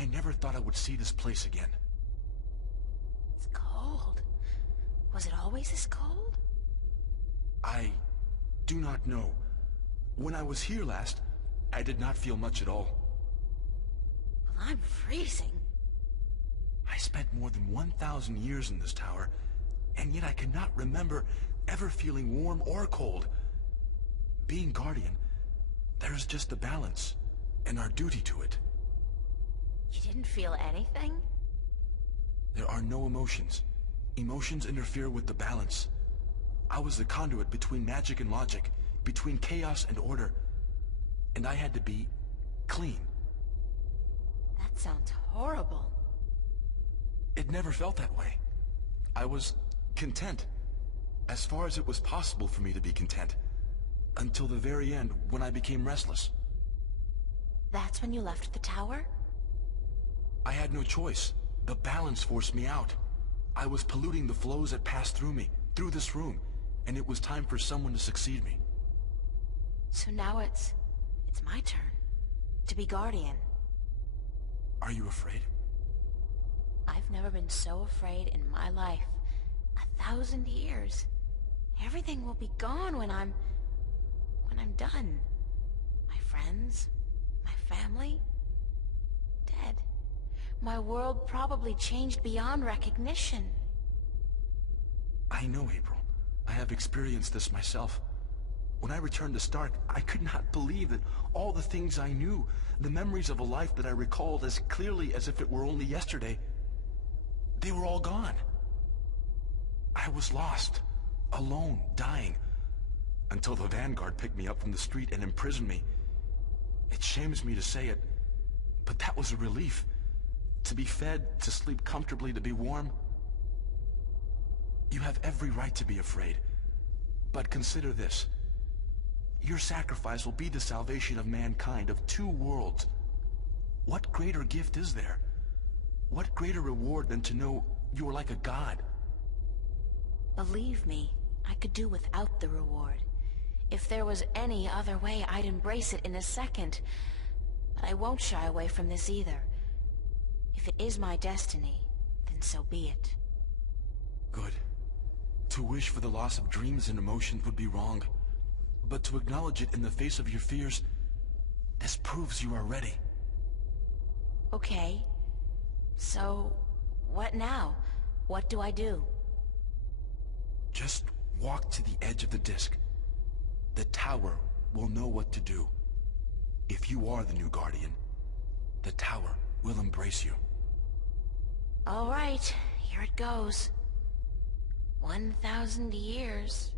I never thought I would see this place again. It's cold. Was it always this cold? I do not know. When I was here last, I did not feel much at all. Well, I'm freezing. I spent more than 1,000 years in this tower, and yet I cannot remember ever feeling warm or cold. Being Guardian, there is just a balance, and our duty to it. You didn't feel anything? There are no emotions. Emotions interfere with the balance. I was the conduit between magic and logic, between chaos and order, and I had to be clean. That sounds horrible. It never felt that way. I was content, as far as it was possible for me to be content, until the very end when I became restless. That's when you left the tower? I had no choice. The balance forced me out. I was polluting the flows that passed through me, through this room, and it was time for someone to succeed me. So now it's my turn to be Guardian. Are you afraid? I've never been so afraid in my life. 1,000 years. Everything will be gone when I'm done. My friends, my family, dead. My world probably changed beyond recognition. I know, April. I have experienced this myself. When I returned to Stark, I could not believe that all the things I knew, the memories of a life that I recalled as clearly as if it were only yesterday, they were all gone. I was lost, alone, dying, until the Vanguard picked me up from the street and imprisoned me. It shames me to say it, but that was a relief. To be fed, to sleep comfortably, to be warm. You have every right to be afraid, but consider this. Your sacrifice will be the salvation of mankind, of two worlds. What greater gift is there? What greater reward than to know you are like a god? Believe me, I could do without the reward. If there was any other way, I'd embrace it in a second. But I won't shy away from this either. If it is my destiny, then so be it. Good. To wish for the loss of dreams and emotions would be wrong. But to acknowledge it in the face of your fears, this proves you are ready. Okay. So, what now? What do I do? Just walk to the edge of the disc. The tower will know what to do. If you are the new Guardian, the tower will embrace you. All right, here it goes. 1,000 years.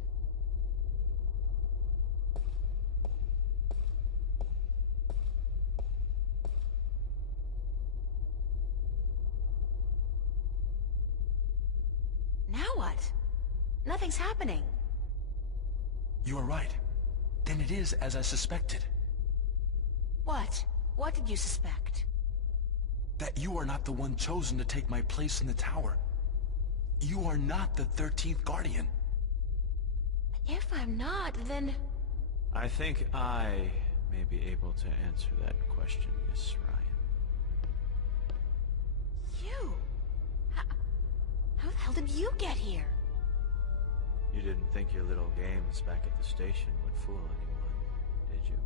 Now what? Nothing's happening. You are right. Then it is as I suspected. What? What did you suspect? That you are not the one chosen to take my place in the tower. You are not the 13th Guardian. If I'm not, then... I think I may be able to answer that question, Miss Ryan. You? How the hell did you get here? You didn't think your little games back at the station would fool anyone, did you?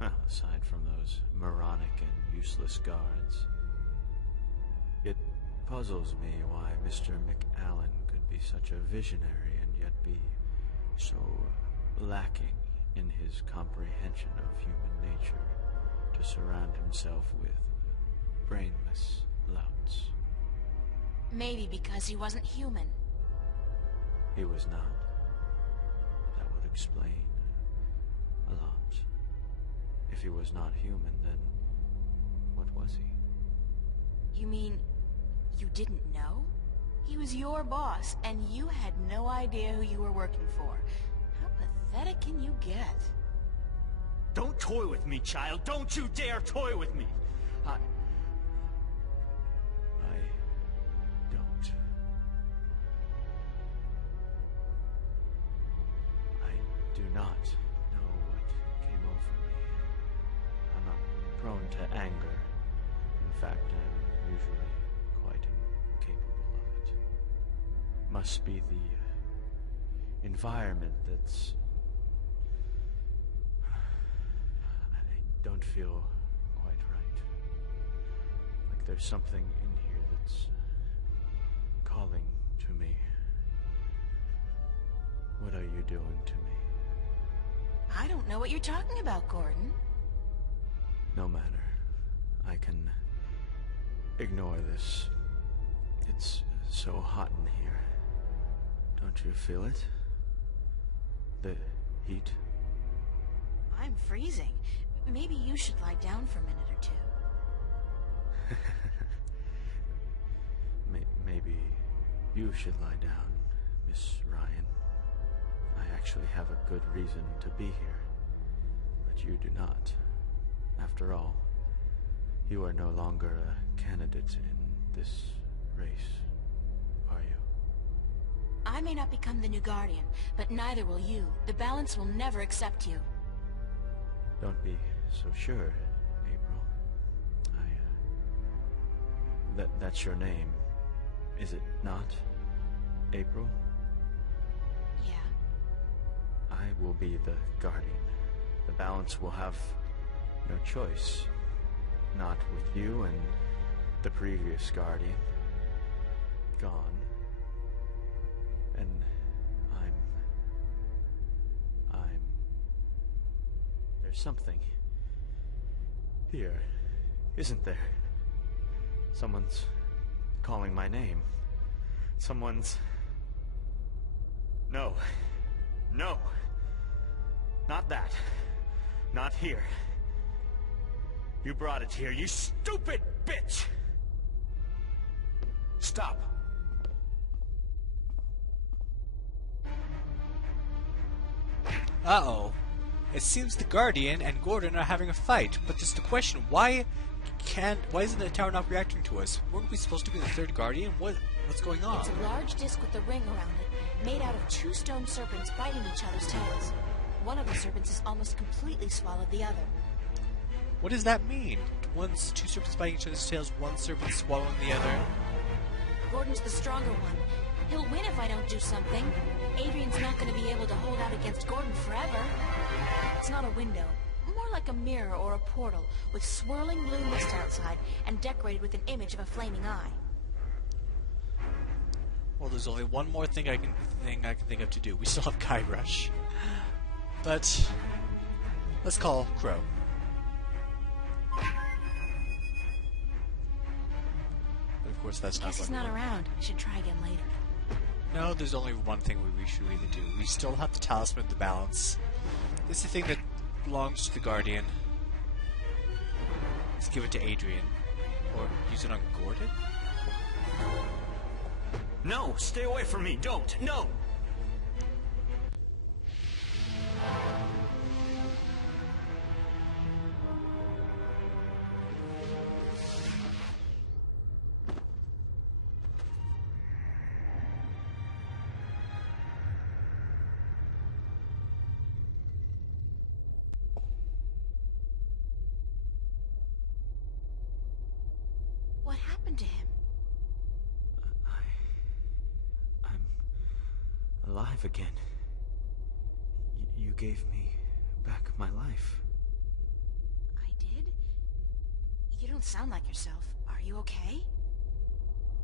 Well, aside from those moronic and useless guards. It puzzles me why Mr. McAllen could be such a visionary and yet be so lacking in his comprehension of human nature to surround himself with brainless louts. Maybe because he wasn't human. He was not. That would explain a lot. If he was not human, then what was he? You mean you didn't know? He was your boss, and you had no idea who you were working for. How pathetic can you get? Don't toy with me, child! Don't you dare toy with me! I don't. I do not know what came over me. I'm not prone to anger. In fact, I'm usually quite incapable of it. Must be the environment that's... I don't feel quite right. Like there's something in here that's calling to me. What are you doing to me? I don't know what you're talking about, Gordon. No matter. I can ignore this. It's so hot in here. Don't you feel it? The heat? I'm freezing. Maybe you should lie down for a minute or two. Maybe you should lie down, Miss Ryan. I actually have a good reason to be here, but you do not. After all, you are no longer a candidate in this race, are you? I may not become the new Guardian, but neither will you. The Balance will never accept you. Don't be so sure, April. That's your name, is it not? April? Yeah. I will be the Guardian. The Balance will have no choice. Not with you and the previous Guardian gone. And there's something here, isn't there? Someone's calling my name. Someone's... No. No. Not that. Not here. You brought it here, you stupid bitch! Stop! Uh-oh. It seems the Guardian and Gordon are having a fight, but there's the question, why isn't the tower not reacting to us? Weren't we supposed to be the third Guardian? What's going on? It's a large disc with a ring around it, made out of two stone serpents biting each other's tails. One of the serpents has almost completely swallowed the other. What does that mean? Two serpents biting each other's tails, one serpent swallowing the other? Gordon's the stronger one. He'll win if I don't do something. Adrian's not going to be able to hold out against Gordon forever. It's not a window. More like a mirror or a portal, with swirling blue mist outside, and decorated with an image of a flaming eye. Well, there's only one more thing I can think of to do. We still have Guybrush. But let's call Crow. But of course that's not Guess he's what we not want. around. I should try again later. No, there's only one thing we should really do. We still have the Talisman of the Balance. This is the thing that belongs to the Guardian. Let's give it to Adrian. Or use it on Gordon? No, stay away from me. Don't. No. What happened to him? I'm alive again. You gave me back my life. I did? You don't sound like yourself. Are you okay?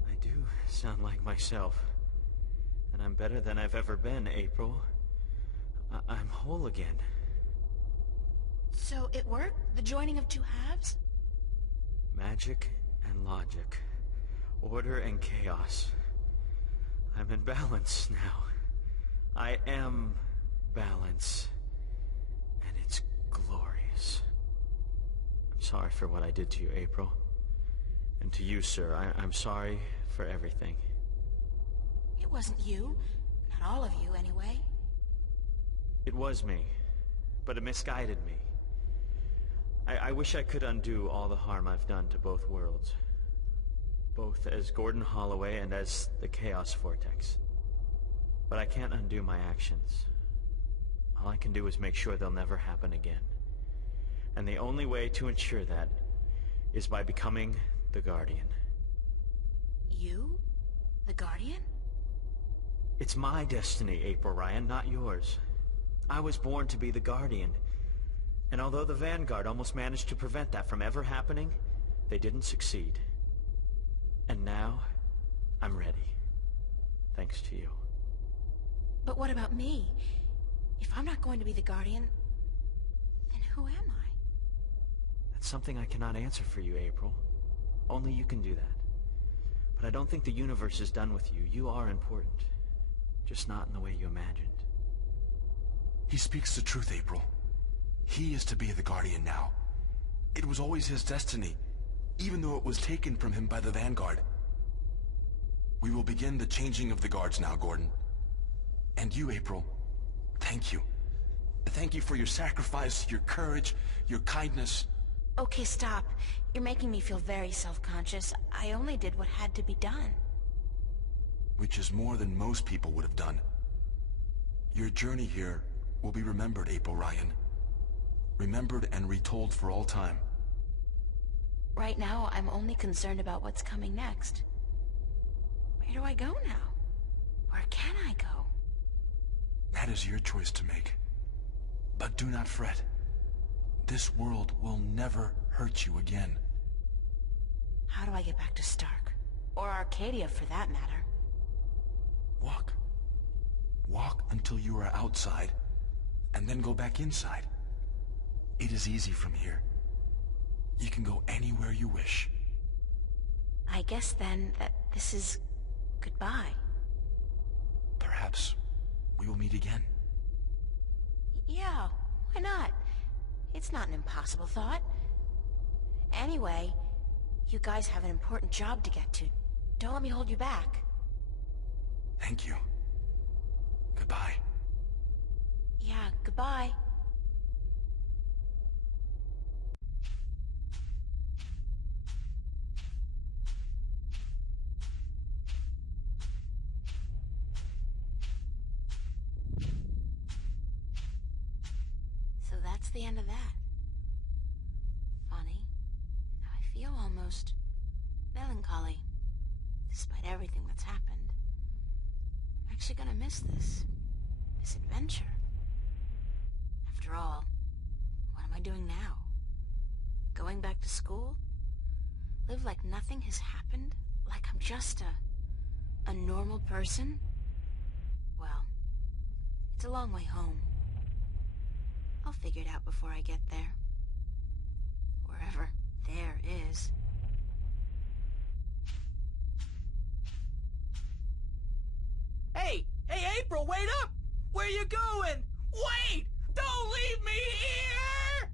I do sound like myself. And I'm better than I've ever been, April. I'm whole again. So it worked? The joining of two halves? Magic and logic. Order and chaos. I'm in balance now. I am balance. And it's glorious. I'm sorry for what I did to you, April. And to you, sir, I'm sorry for everything. It wasn't you. Not all of you, anyway. It was me, but it misguided me. I wish I could undo all the harm I've done to both worlds. Both as Gordon Holloway and as the Chaos Vortex. But I can't undo my actions. All I can do is make sure they'll never happen again. And the only way to ensure that is by becoming the Guardian. You? The Guardian? It's my destiny, April Ryan, not yours. I was born to be the Guardian. And although the Vanguard almost managed to prevent that from ever happening, they didn't succeed. And now, I'm ready. Thanks to you. But what about me? If I'm not going to be the Guardian, then who am I? That's something I cannot answer for you, April. Only you can do that. But I don't think the universe is done with you. You are important. Just not in the way you imagined. He speaks the truth, April. He is to be the Guardian now. It was always his destiny, even though it was taken from him by the Vanguard. We will begin the changing of the guards now, Gordon. And you, April, thank you. Thank you for your sacrifice, your courage, your kindness. Okay, stop. You're making me feel very self-conscious. I only did what had to be done. Which is more than most people would have done. Your journey here will be remembered, April Ryan. Remembered and retold for all time. Right now, I'm only concerned about what's coming next. Where do I go now? Where can I go? That is your choice to make. But do not fret. This world will never hurt you again. How do I get back to Stark? Or Arcadia, for that matter? Walk. Walk until you are outside, and then go back inside. It is easy from here. You can go anywhere you wish. I guess then that this is goodbye. Perhaps we will meet again. Yeah, why not? It's not an impossible thought. Anyway, you guys have an important job to get to. Don't let me hold you back. Thank you. Goodbye. Yeah, goodbye. So that's the end of that. Funny. I feel almost melancholy, despite everything that's happened. I'm actually gonna miss this adventure. After all, what am I doing now? Going back to school? Live like nothing has happened? Like I'm just a normal person? Well, it's a long way home. I'll figure it out before I get there. Wherever there is. Hey! Hey, April, wait up! Where you going? Wait! Don't leave me here!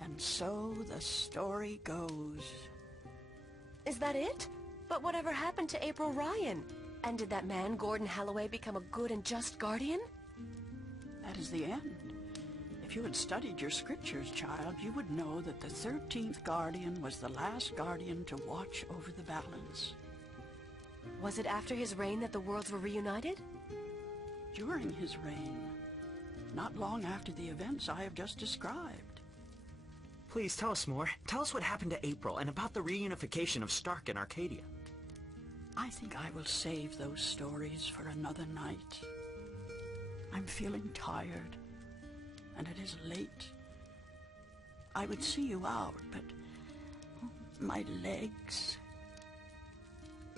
And so the story goes. Is that it? But whatever happened to April Ryan? And did that man, Gordon Holloway, become a good and just guardian? That is the end. If you had studied your scriptures, child, you would know that the 13th Guardian was the last Guardian to watch over the balance. Was it after his reign that the worlds were reunited? During his reign. Not long after the events I have just described. Please tell us more. Tell us what happened to April and about the reunification of Stark and Arcadia. I think I will save those stories for another night. I'm feeling tired, and it is late. I would see you out, but my legs.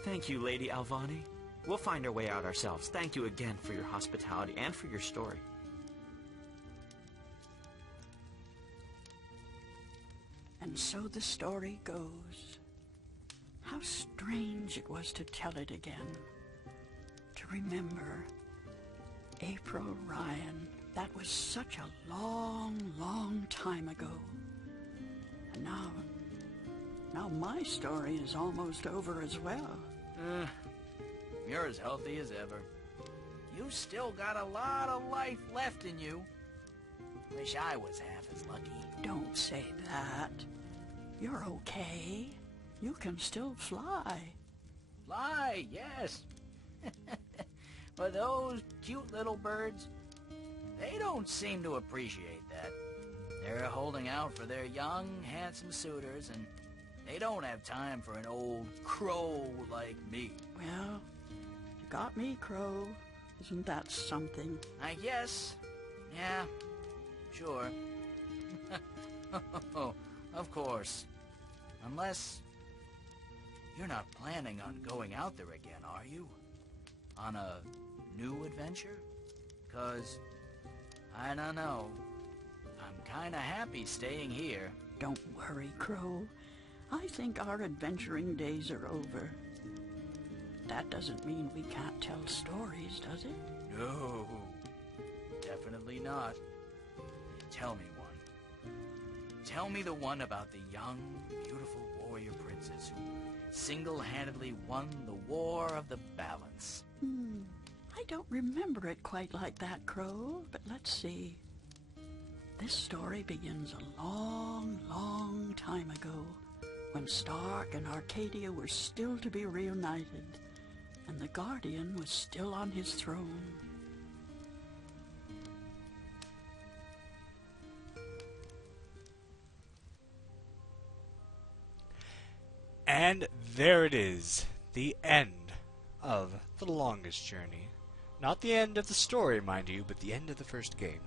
Thank you, Lady Alvani. We'll find our way out ourselves. Thank you again for your hospitality and for your story. And so the story goes. How strange it was to tell it again. To remember April Ryan. That was such a long, long time ago. And now my story is almost over as well. You're as healthy as ever. You still got a lot of life left in you. Wish I was half as lucky. Don't say that. You're okay. You can still fly. Fly, yes. But those cute little birds, they don't seem to appreciate that. They're holding out for their young, handsome suitors, and they don't have time for an old crow like me. Well, you got me, Crow. Isn't that something? I guess. Yeah, sure. Of course. Unless you're not planning on going out there again, are you? On a new adventure? 'Cause, I don't know. I'm kinda happy staying here. Don't worry, Crow. I think our adventuring days are over. That doesn't mean we can't tell stories, does it? No, definitely not. Tell me one. Tell me the one about the young, beautiful warrior princess who single-handedly won the War of the Balance. I don't remember it quite like that, Crow, but let's see. This story begins a long, long time ago, when Stark and Arcadia were still to be reunited, and the Guardian was still on his throne. And there it is, the end of The Longest Journey. Not the end of the story, mind you, but the end of the first game.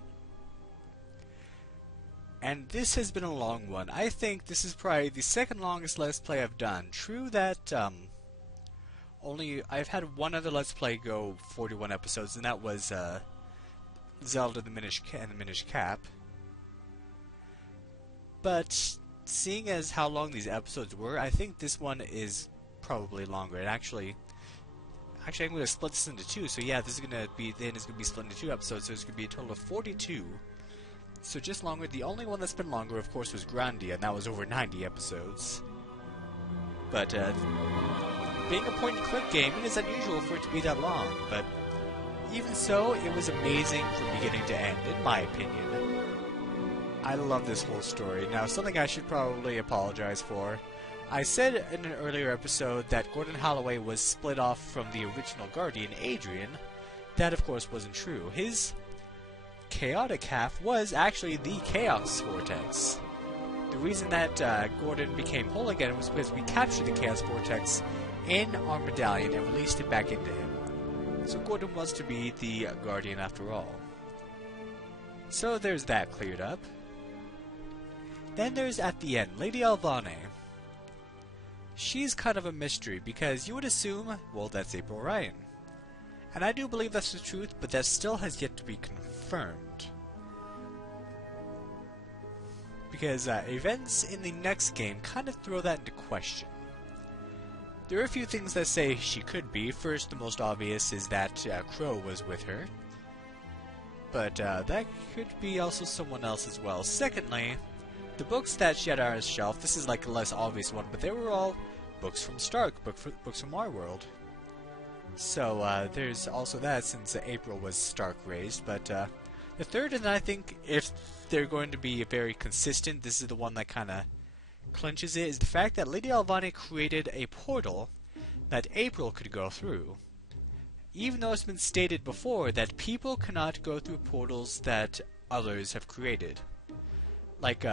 And this has been a long one. I think this is probably the second longest Let's Play I've done. True that I've had one other Let's Play go 41 episodes, and that was Zelda the Minish Cap. But seeing as how long these episodes were, I think this one is probably longer. And actually I'm going to split this into two. So yeah, the end is going to be split into 2 episodes. So it's going to be a total of 42. So just longer. The only one that's been longer, of course, was Grandia, and that was over 90 episodes. But being a point-and-click game, it is unusual for it to be that long. But even so, it was amazing from beginning to end, in my opinion. I love this whole story. Now, something I should probably apologize for. I said in an earlier episode that Gordon Holloway was split off from the original Guardian, Adrian. That, of course, wasn't true. His chaotic half was actually the Chaos Vortex. The reason that Gordon became whole again was because we captured the Chaos Vortex in our medallion and released it back into him. So Gordon was to be the Guardian after all. So there's that cleared up. Then there's at the end, Lady Alvani. She's kind of a mystery because you would assume, well, that's April Ryan. And I do believe that's the truth, but that still has yet to be confirmed. Because events in the next game kind of throw that into question. There are a few things that say she could be. First, the most obvious is that Crow was with her. But that could be also someone else as well. Secondly, the books that she had on her shelf, this is like a less obvious one, but they were all books from Stark, books from our world. So there's also that, since April was Stark raised. But the third, and I think if they're going to be very consistent, this is the one that kind of clinches it, is the fact that Lady Alvani created a portal that April could go through. Even though it's been stated before that people cannot go through portals that others have created. Like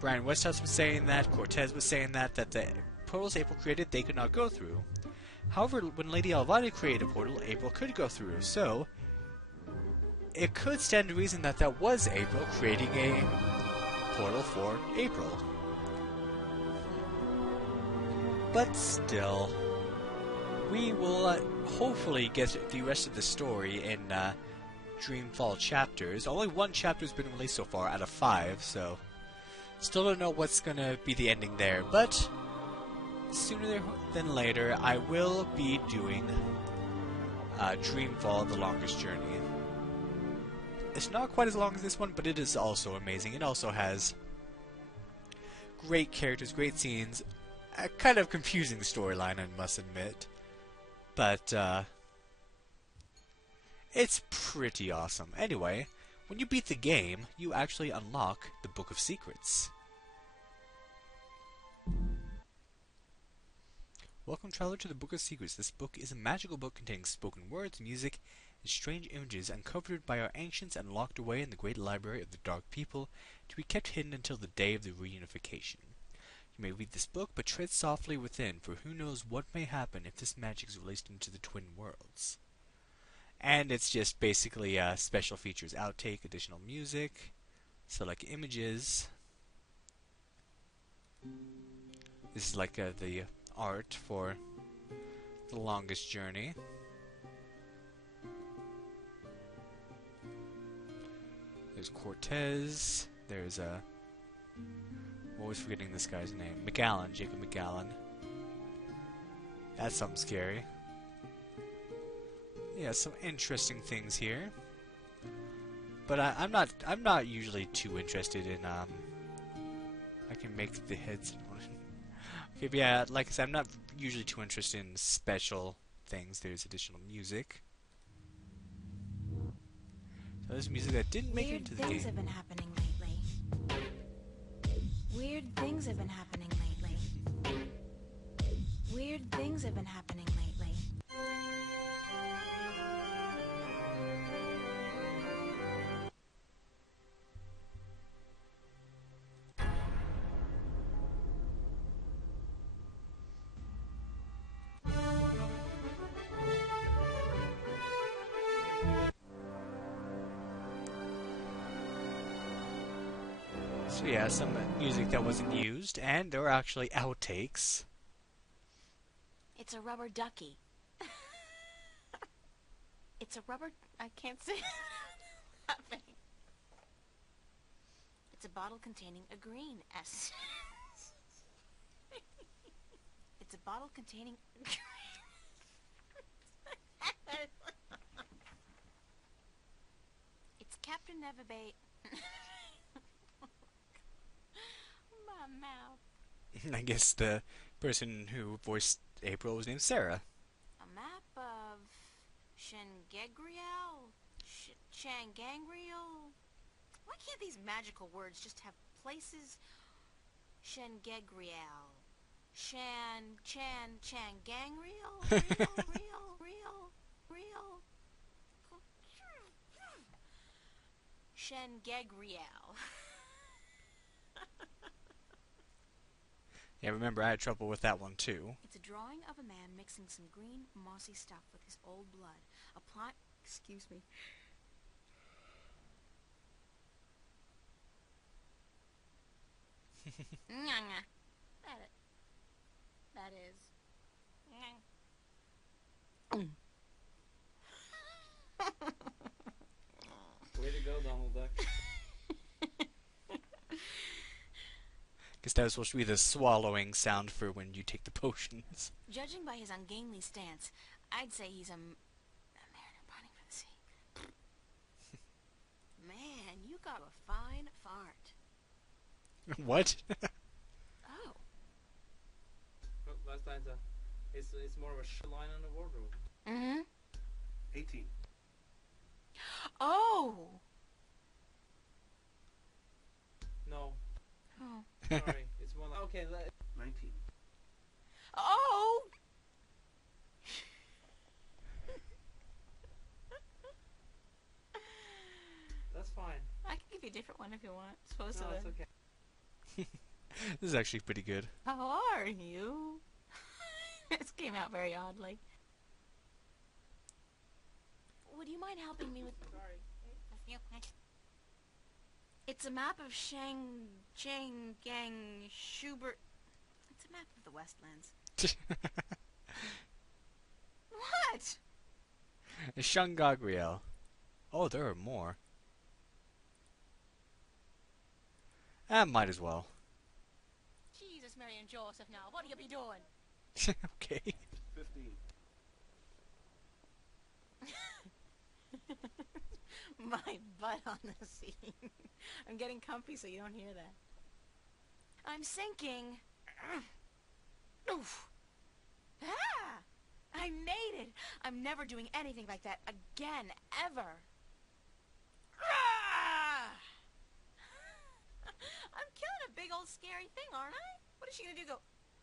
Brian Westhouse was saying that, Cortez was saying that the portals April created, they could not go through. However, when Lady Alvani created a portal, April could go through, so it could stand to reason that that was April creating a portal for April. But still, we will hopefully get the rest of the story in Dreamfall chapters. Only one chapter has been released so far out of 5, so still don't know what's gonna be the ending there. But sooner than later, I will be doing Dreamfall: The Longest Journey. It's not quite as long as this one, but it is also amazing. It also has great characters, great scenes, a kind of confusing storyline, I must admit. But, it's pretty awesome. Anyway, when you beat the game, you actually unlock the Book of Secrets. Welcome, traveler, to the Book of Secrets. This book is a magical book containing spoken words, music, and strange images uncovered by our ancients and locked away in the great library of the Dark People to be kept hidden until the day of the reunification. You may read this book, but tread softly within, for who knows what may happen if this magic is released into the Twin Worlds. And it's just basically special features, outtake, additional music, select images. This is like the art for The Longest Journey. There's Cortez. There's I'm always forgetting this guy's name. McAllen, Jacob McAllen. That's something scary. Yeah, some interesting things here. But I'm not usually too interested in I can make the heads. Okay, but yeah, like I said, I'm not usually too interested in special things. There's additional music. So there's music that didn't make it into the game. Weird things have been happening lately. Weird things have been happening lately. Weird things have been happening lately. So yeah, some music that wasn't used, and there were actually outtakes. It's a rubber ducky. It's a rubber... I can't say laughing. It's a bottle containing a green S. It's a bottle containing a green... It's Captain Neverbait. My mouth. I guess the person who voiced April was named Sarah. A map of Shangegriel? Shangangriel? Why can't these magical words just have places? Shangegriel. Changangriel? Real. Shangegriel. Yeah, remember, I had trouble with that one, too. It's a drawing of a man mixing some green, mossy stuff with his old blood. Excuse me. That is. Way to go, Donald Duck. Guess that was supposed to be the swallowing sound for when you take the potions. Judging by his ungainly stance, I'd say he's a mariner pining for the sea. Man, you got a fine fart. What? Oh. Well, last time, it's more of a line on the wardrobe. Mm-hmm. 18. Oh! No. Oh. Sorry, it's one. Okay, 19. Oh! that's fine. I can give you a different one if you want. Supposed No, to it's then. okay. This is actually pretty good. How are you? This came out very oddly. Would you mind helping me with... Sorry. It's a map of Gang, Schubert... It's a map of the Westlands. What? Shun Gagriel. Oh, there are more. Might as well. Jesus, Mary and Joseph now. What do you be doing? Okay. 15. My butt on the seat. I'm getting comfy so you don't hear that. I'm sinking. Oof. Ah! I made it. I'm never doing anything like that again, ever. Ah! I'm killing a big old scary thing, aren't I? What is she gonna do? Go,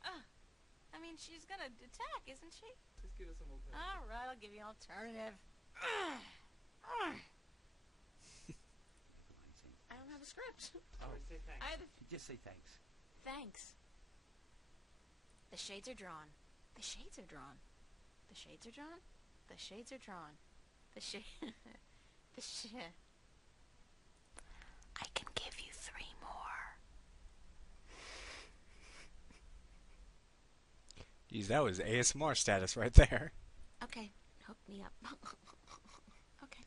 I mean, she's gonna attack, isn't she? Just give us some alternative. All right, I'll give you an alternative. I don't have a script. Or say thanks. I have the Just say thanks. thanks. The shades are drawn. The shades are drawn. The shades are drawn. The shades are drawn. The shade. the shit. I can give you 3 more. Geez, that was ASMR status right there. Okay, hook me up. Okay.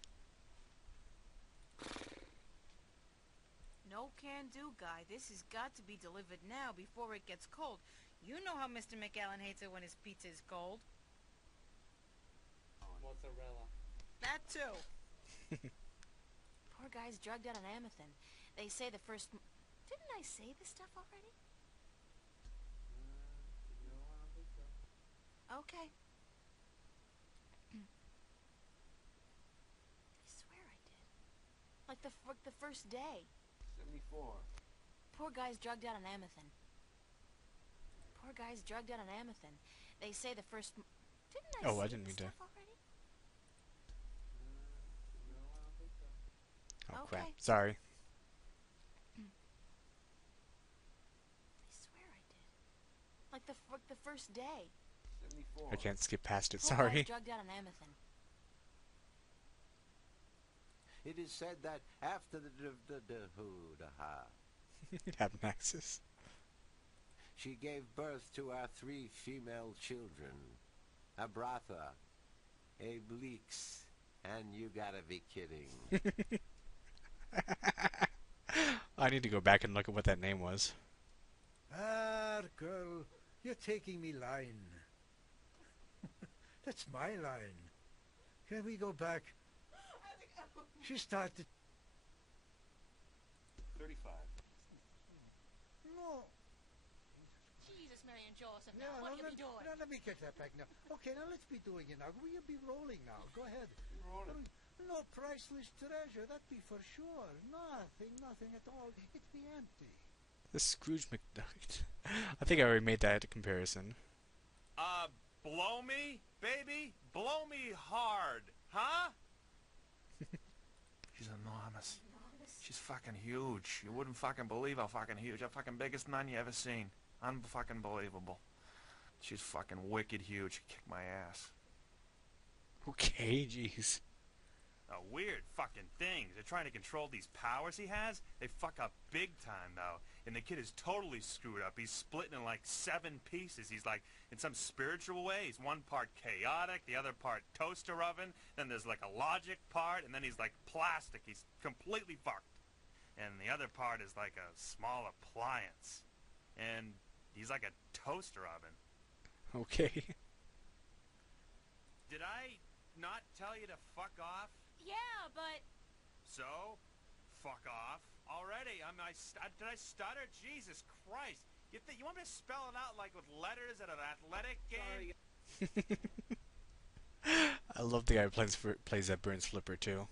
No can do, guy. This has got to be delivered now before it gets cold. You know how Mr. McAllen hates it when his pizza is cold. Mozzarella. That too. Poor guy's drugged out on Amethyst. They say the first... Didn't I say this stuff already? No, I don't think so. Okay. I swear I did. Like the first day. 74. Poor guy's drugged out on Amethyst. Poor guy's drugged out on Amethyst. They say the first... Didn't I say I didn't mean this to. stuff already? No, I don't think so. Oh, Okay. crap. Sorry. I swear I did. Like the first day. 74. I can't skip past it. Poor Sorry. guy's drugged out on Amethyst. It is said that after the Abnaxis. she gave birth to our 3 female children, a Bratha, a Bleaks, and you gotta be kidding. I need to go back and look at what that name was. Ah, girl, you're taking me line. That's my line. Can we go back? She started... 35. No. Jesus, Mary and Joseph. No, Now, what no, do you be doing? no, let me get that back now. Okay, now let's be doing it now. We'll be rolling now. Go ahead. Rolling. No priceless treasure, that be for sure. Nothing at all. It be empty. The Scrooge McDuck. I think I already made that comparison. Blow me, baby? Blow me hard, huh? She's enormous. She's fucking huge. You wouldn't fucking believe how fucking huge. The fucking biggest nun you ever seen. Unfucking believable. She's fucking wicked huge. She kicked my ass. Okay, jeez. Weird fucking things. They're trying to control these powers he has. They fuck up big time, though. And the kid is totally screwed up. He's split in like 7 pieces. He's like, in some spiritual way, he's one part chaotic, the other part toaster oven, then there's like a logic part, and then he's like plastic. He's completely fucked. And the other part is like a small appliance. And he's like a toaster oven. Okay. Did I not tell you to fuck off? Yeah, but... So, fuck off already. Did I stutter? Jesus Christ! You want me to spell it out like with letters at an athletic game? I love the guy who plays that Burns Flipper too.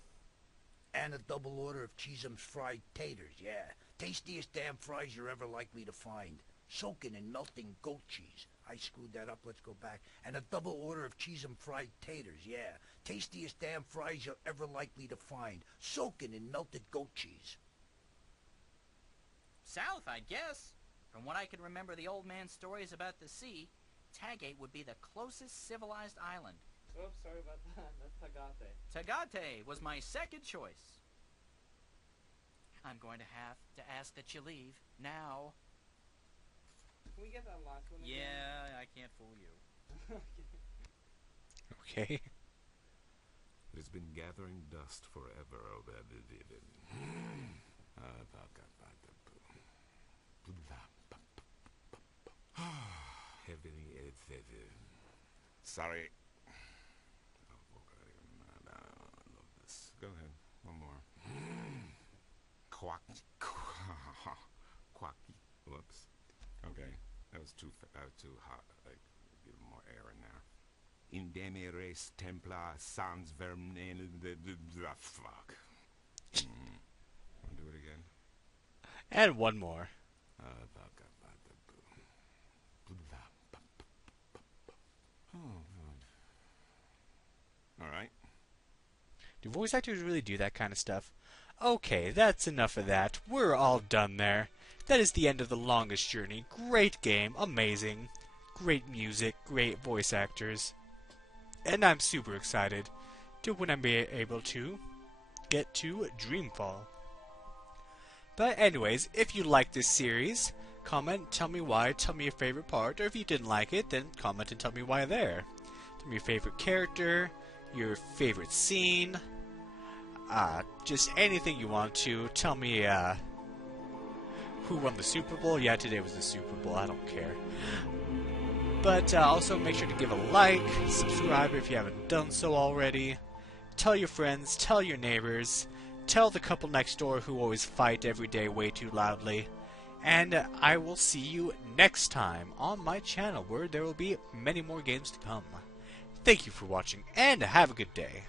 And a double order of Cheesum's fried taters, yeah. Tastiest damn fries you're ever likely to find. Soaking in melting goat cheese. I screwed that up, let's go back. And a double order of Cheesum fried taters, yeah. Tastiest damn fries you're ever likely to find. Soaking in melted goat cheese. South, I guess. From what I can remember the old man's stories about the sea, Tagate would be the closest civilized island. Oops, sorry about that. That's Tagate. Tagate was my second choice. I'm going to have to ask that you leave now. Can we get that last one again? Yeah, I can't fool you. Okay. It has been gathering dust forever. Sorry. I love this. Go ahead. One more. Quack. Quacky. Whoops. Okay. That was too hot. Like, give more air in there. Indeme res templa sans vermine. Fuck. Wanna do it again? And one more. All right. Do voice actors really do that kind of stuff? Okay, that's enough of that. We're all done there. That is the end of The Longest Journey. Great game, amazing. Great music, great voice actors. And I'm super excited to when I'm able to get to Dreamfall. But anyways, if you like this series, comment, tell me why, tell me your favorite part, or if you didn't like it, then comment and tell me why there. Tell me your favorite character, your favorite scene, just anything you want to. Tell me who won the Super Bowl. Yeah, today was the Super Bowl, I don't care. But also make sure to give a like, subscribe if you haven't done so already. Tell your friends, tell your neighbors, tell the couple next door who always fight every day way too loudly. And I will see you next time on my channel, where there will be many more games to come. Thank you for watching, and have a good day.